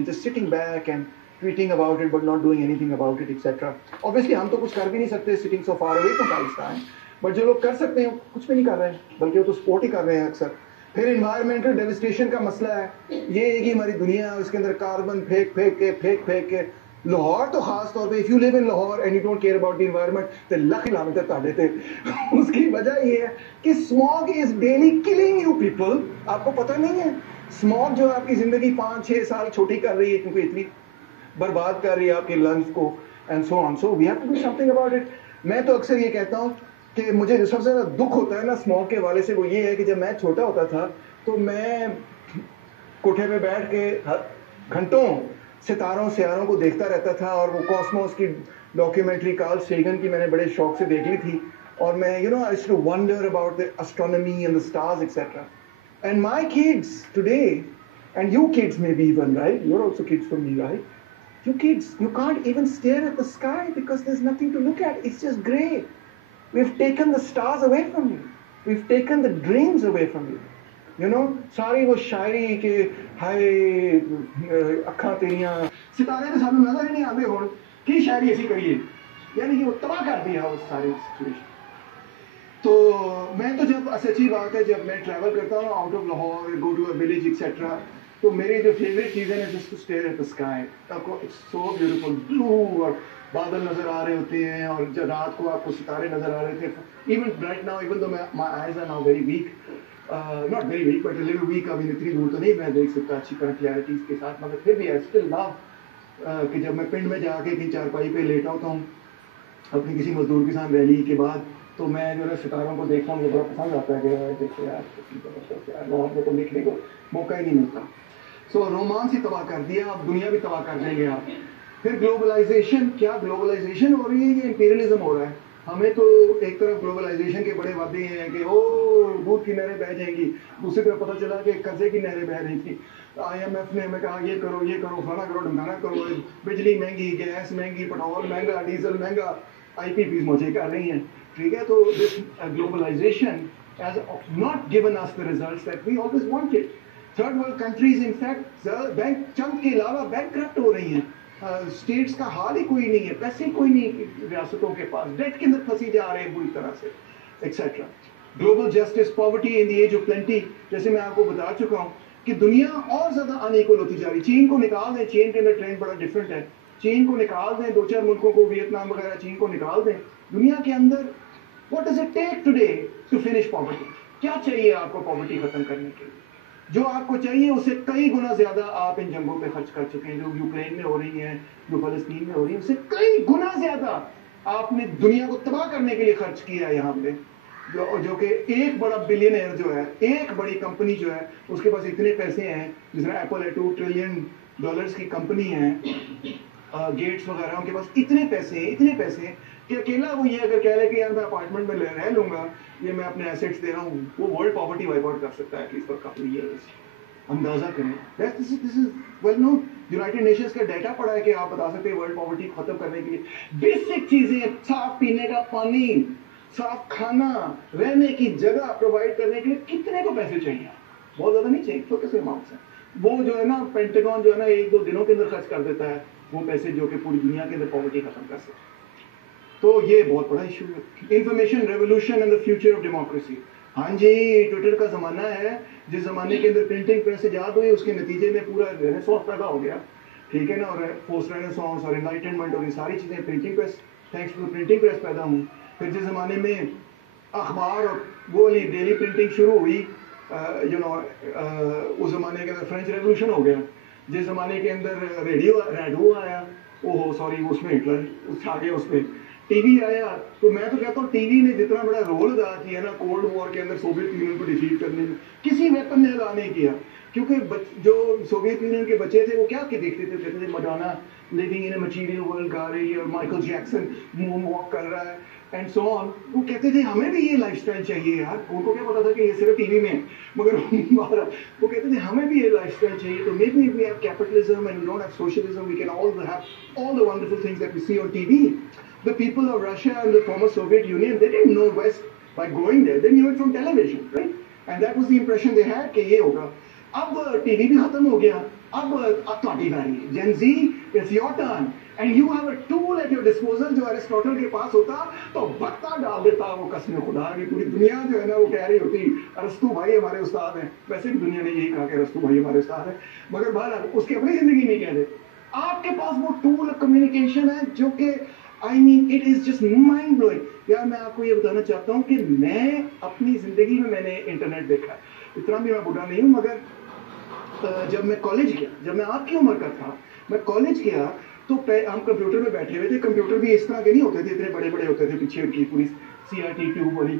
just sitting back and tweeting about it but not doing anything about it etc. Obviously हम तो कुछ कर भी नहीं सकते sitting so far away from Palestine, but जो लोग कर सकते हैं कुछ भी नहीं कर रहे हैं, बल्कि वो तो सपोर्ट ही कर रहे हैं अक्सर. फिर इन्वायरमेंटल डेविस्टेशन का मसला है, ये है कि हमारी दुनिया उसके अंदर कार्बन फेंक के लाहौर तो खास तौर पे, if you live in Lahore and you don't care about the environment तो लख लानत ताड़े थे. उसकी वजह ये है कि smog is daily killing you people. आपको पता नहीं है स्मॉग जो आपकी जिंदगी 5-6 साल छोटी कर रही है, क्योंकि इतनी बर्बाद कर रही है आपके लंग्स को and so on. So we have to do something about it. मैं तो अक्सर ये कहता हूँ कि मुझे जो सबसे ज़्यादा दुख होता है ना स्मॉग के हवाले से, वो ये है कि जब मैं छोटा होता था तो मैं कोठे पे बैठ के घंटों सितारों को देखता रहता था, और वो कॉस्मोस की डॉक्यूमेंट्री कार्ल सेगन की मैंने बड़े शौक से देख ली थी, और मैं I used to wonder about the astronomy and the stars etcetera. And my kids today, and you kids maybe even, right? You're also kids for me, right? You kids, you can't even stare at the sky because there's nothing to look at. It's just grey. We've taken the stars away from you. We've taken the dreams away from you. You know, सारी वो शायरी के हाय अखा तेरियां सितारे तो सानू नजर ही नहीं आते होण की शायरी ऐसी करिए, यानी कि वो तबाह कर दिया उस सारे सिचुएशन. तो मैं तो जब सच्ची बात है, जब मैं ट्रैवल करता हूँ out of Lahore, go to a village etcetera, तो मेरी जो फेवरेट चीज़ है just to stare at the sky. आपको इट्स सो ब्यूटीफुल ब्लू, और बादल नज़र आ रहे होते हैं, और जब रात को आपको सितारे नज़र आ रहे थे. Even right now, even though my eyes are now very weak, not very weak but little weak. अभी इतनी दूर तो नहीं मैं देख सकता अच्छी तरह क्लैरिटीज़ के साथ, मगर फिर भी आई स्टिल लव कि जब मैं पिंड में जाके कहीं चारपाई पे लेटा होता हूँ अपनी किसी मजदूर के साथ रैली के बाद, तो मैं जो है सितारों को देखता हूँ, मुझे बड़ा पसंद आता है कि देखो यार लाहौर में तो देखने को मौका ही नहीं मिलता. सो रोमांस ही तबाह कर दिया, अब दुनिया भी तबाह कर देंगे आप. फिर ग्लोबलाइजेशन, क्या ग्लोबलाइजेशन हो रही है, ये इंपीरियलिज्म हो रहा है. हमें तो एक तरफ ग्लोबलाइजेशन के बड़े वादे हैं कि ओ दूध की नहरें बह जाएंगी, दूसरी तरफ पता चला कि कर्जे की नहरें बह रही थी. IMF ने हमें कहा ये करो फलाना करो ढमकाना करो, बिजली महंगी, गैस महंगी, पेट्रोल महंगा, डीजल महंगा, IPPs मौजे कर रही हैं. ठीक है, तो this globalisation has not given us the results that we always wanted. Third world countries in fact bank चंद के अलावा बैंकक्रप्ट हो रही हैं. स्टेट्स का हाल ही कोई नहीं है, पैसे कोई नहीं रियासतों के पास, डेट के अंदर फंसी जा रहे हैं बुरी तरह से etcetera. Global justice, poverty in the age of plenty, जैसे मैं आपको बता चुका हूँ कि दुनिया और ज़्यादा अनइक्वल होती जा रही. चीन को निकाल दें, चीन के अंदर ट्रेंड बड़ा डिफरेंट है. चीन को निकाल दें, 2-4 मुल्कों को, वियतनाम वगैरह, चीन को निकाल दें. दुनिया के अंदर what does it take today to finish poverty? क्या चाहिए आपको पॉवर्टी खत्म करने के लिए? जो आपको चाहिए उससे कई गुना ज्यादा आप इन जंगों पे खर्च कर चुके हैं, जो यूक्रेन में हो रही हैं, जो फलस्तीन में हो रही है, उससे कई गुना ज्यादा आपने दुनिया को तबाह करने के लिए खर्च किया है. यहाँ पे जो कि एक बड़ा बिलियनर जो है, एक बड़ी कंपनी जो है, उसके पास इतने पैसे हैं, जिस तरह एप्पल है, $2 ट्रिलियन की कंपनी है, गेट्स वगैरह, उनके पास इतने पैसे कि अकेला वो ये अगर कह ले कि यार मैं अपार्टमेंट में रह लूंगा, ये मैं अपने एसेट्स दे रहा हूँ, वो वर्ल्ड पॉवर्टी वाइप आउट कर सकता है एटलीस्ट फॉर कपल ईयर्स. अंदाजा करें. This is well known. United Nations का डाटा पड़ा है कि आप बता सकते हैं वर्ल्ड पॉवर्टी खत्म करने के लिए बेसिक चीजें, साफ पीने का पानी, साफ खाना, रहने की जगह प्रोवाइड करने के लिए कितने को पैसे चाहिए? बहुत ज्यादा नहीं चाहिए, छोटे से अमाउंट है. वो जो है ना, पेंटागन जो है ना 1-2 दिनों के अंदर खर्च कर देता है वो पैसे, जो कि पूरी दुनिया के अंदर पॉवर्टी खत्म कर सकते. तो ये बहुत बड़ा इशू है. Information revolution and the future of democracy. हाँ जी, ट्विटर का जमाना है. जिस जमाने के अंदर प्रिंटिंग प्रेस ईजाद हुई, उसके नतीजे में पूरा रेनेसांस पैदा हो गया. ठीक है ना, और पोस्ट रेनेसांस और एनलाइटनमेंट और ये सारी चीजें printing press, thanks to printing press पैदा हुई. फिर जिस जमाने में अखबार और वो वाली डेली प्रिंटिंग शुरू हुई, उस जमाने के अंदर फ्रेंच रेवोल्यूशन हो गया. जिस जमाने के अंदर रेडियो आया, ओहो सॉरी उसमें हिटलर आ गया, उसमें टीवी आया. तो मैं तो कहता हूँ टीवी ने जितना बड़ा रोल अदा किया ना कोल्ड वॉर के अंदर सोवियत यूनियन को डिफीट करने में, किसी वेपन ने अदा नहीं किया. क्योंकि जो सोवियत यूनियन के बच्चे थे वो क्या के देखते थे, कहते थे Madonna living in a material world गा रही है, और माइकल जैक्सन मून वॉक कर रहा है एंड सो ऑन. वो कहते थे हमें भी ये लाइफस्टाइल चाहिए यार. उनको क्या पता था कि ये सिर्फ टीवी में, मगर वो कहते थे हमें भी ये लाइफस्टाइल चाहिए. तो maybe we have capitalism and we don't have socialism, we can all have all the wonderful things that we see on TV. The people of Russia and the former Soviet Union, they didn't know West by going there. They knew it from television, right? And that was the impression they had कि ये होगा. अब TV भी खत्म हो गया, اب تھوڑی باری gen Z it's your turn and you have a tool at your disposal جو ایرسٹوٹل کے پاس ہوتا تو بتا ڈال دیتا وہ قسم خدا کی پوری دنیا جو ہے نا وہ کہہ رہی ہوتی ارسطو بھائی ہمارے استاد ہیں. ویسے بھی دنیا نے یہی کہا کہ ارسطو بھائی ہمارے استاد ہیں, مگر بہرحال اس کی اپنی زندگی میں کہہ دے آپ کے پاس وہ ٹول کمیونیکیشن ہے جو کہ I mean it is just mind blowing. یار میں آپ کو یہ بتانا چاہتا ہوں کہ میں اپنی زندگی میں نے انٹرنیٹ دیکھا ہے, اتنا بھی میں بوڑھا نہیں ہوں, مگر جب میں کالج گیا, جب میں آپ کی عمر کا تھا, میں کالج گیا تو ہم کمپیوٹر پہ بیٹھے ہوئے تھے. کمپیوٹر بھی اس طرح کے نہیں ہوتے تھے, اتنے بڑے بڑے ہوتے تھے, پیچھے کی پوری سی آر ٹی ٹیوب والی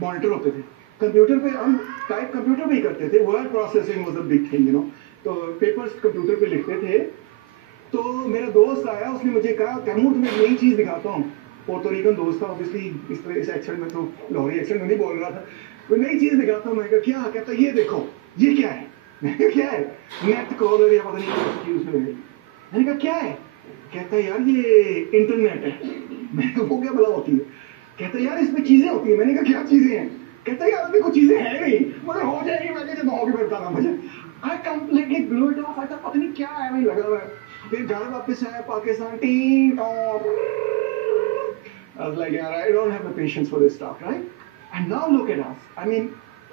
مانیٹر ہوتے تھے. کمپیوٹر پہ ہم ٹائپ کمپیوٹر پہ ہی کرتے تھے, word processing was a big thing you know, تو پیپرز کمپیوٹر پہ لکھتے تھے. تو میرا دوست آیا, اس نے مجھے کہا تیمور تمہیں نئی چیز دکھاتا ہوں. پورٹوریکن دوست تھا اوبیسلی, اس طرح اس ایکسنٹ میں تو لاہوری ایکسنٹ میں نہیں بول رہا تھا. کوئی نئی چیز دکھاتا ہوں. میں کہا کیا؟ کہتا یہ دیکھو یہ کیا ہے. میں نے کہا کیا ہے؟ نیٹ کالر یا پتہ نہیں کیا چیز میں نے. میں نے کہا کیا ہے؟ کہتا ہے یار یہ انٹرنیٹ ہے. میں نے کہا وہ کیا بلا ہوتی ہے؟ کہتا ہے یار اس میں چیزیں ہوتی ہیں. میں نے کہا کیا چیزیں ہیں؟ کہتا ہے یار ابھی کچھ چیزیں ہیں نہیں مگر ہو جائے گی. میں نے کہا جب ہوگی میں بتانا مجھے. I completely blew it off. پتہ نہیں کیا ہے میں لگا ہوا ہے. پھر گھر واپس آیا Pakistan ten top. I was like, yeah, I don't have the patience for this stuff, right? And now look at us. I mean,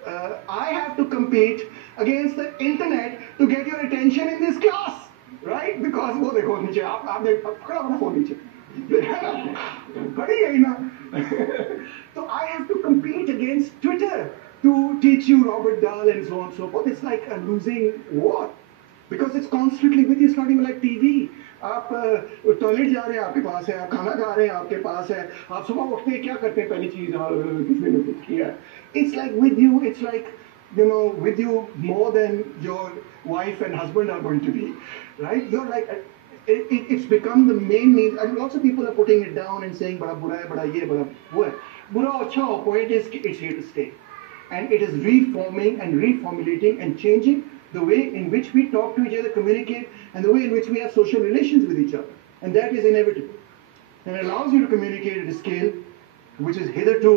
I have to compete against the internet to get your attention in this class, right? Because وہ دیکھو نیچے آپ نے پکڑا اپنا phone نیچے پڑی گئی نا. So I have to compete against Twitter to teach you Robert Dahl and so on and so forth. It's like a losing war because it's constantly with you. It's not even like TV. آپ toilet جا رہے ہیں آپ کے پاس ہے, آپ کھانا کھا رہے ہیں آپ کے پاس ہے, آپ صبح اٹھتے ہیں کیا کرتے ہیں پہلی چیز کس نے کچھ کیا. It's like with you, it's like you know with you more than your wife and husband are going to be right. You are like it's become the main means, and lots of people are putting it down and saying بڑا برا ہے, بڑا یہ بڑا وہ ہے. برا اچھا ہو, point is it's here to stay and it is reforming and reformulating and changing the way in which we talk to each other, communicate, and the way in which we have social relations with each other. And that is inevitable. And it allows you to communicate at a scale which is hitherto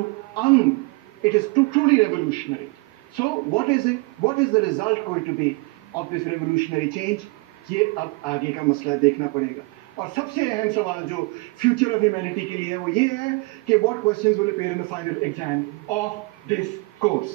it is truly revolutionary. So what is it? What is the result going to be of this revolutionary change? یہ اب آگے کا مسئلہ دیکھنا پڑے گا. اور سب سے اہم سوال جو فیوچر آف ہیومینٹی کے لیے ہے وہ یہ ہے کہ what questions will appear in the final exam of this course.